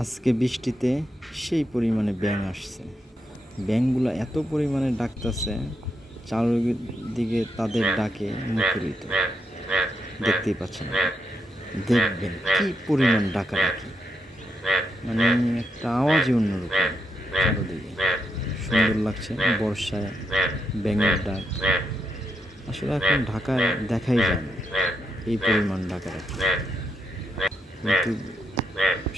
আজকে বৃষ্টিতে সেই পরিমাণে ব্যাঙ আসছে। ব্যাঙগুলো এত পরিমাণে ডাকতেছে, চারিদিকে তাদের ডাকে মুখরিত। দেখতেই পাচ্ছেন, দেখবেন কি পরিমাণ ডাকাডাকি, মানে একটা আওয়াজই অন্যরকম। চারদিকে সুন্দর লাগছে, বর্ষায় ব্যাঙের ডাক। আসলে এখন ঢাকায় দেখাই যায় না এই পরিমাণ ডাকাডাকি, কিন্তু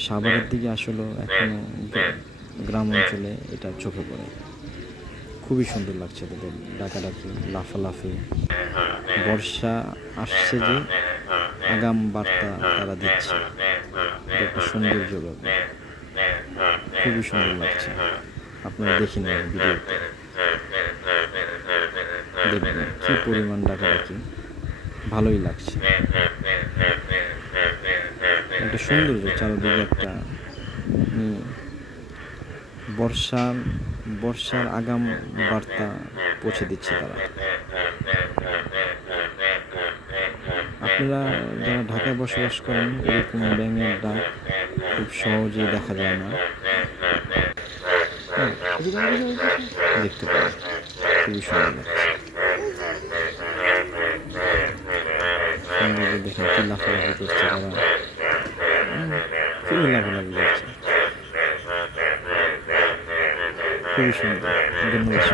সাভারের দিকে আসলে এখনো গ্রাম অঞ্চলে এটা চোখে পড়ে। খুবই সুন্দর লাগছে তাদের ডাকাডাকি, লাফালাফি। বর্ষা আসছে যে আগাম বার্তা তারা দিচ্ছে, এটা একটা সৌন্দর্য ব্যাপার। খুবই সুন্দর লাগছে। আপনারা দেখে নেবেন ভিডিওতে, দেখবেন কি পরিমাণ ডাকাডাকি, ভালোই লাগছে। একটা সৌন্দর্য, চারদিকে একটা বর্ষার আগাম বার্তা পৌঁছে দিচ্ছে তারা। আপনারা যারা ঢাকায় বসবাস করেন, এরকম ব্যাঙের ডাক খুব সহজেই দেখা যায় না, দেখতে পারেন। খুবই সুন্দর লাগছে। সৌন্দর্য দেখেন, কি লাফালাফি করছে তারা, খুবই লাফালাফি করছে। খুবই সুন্দর। ধন্যবাদ।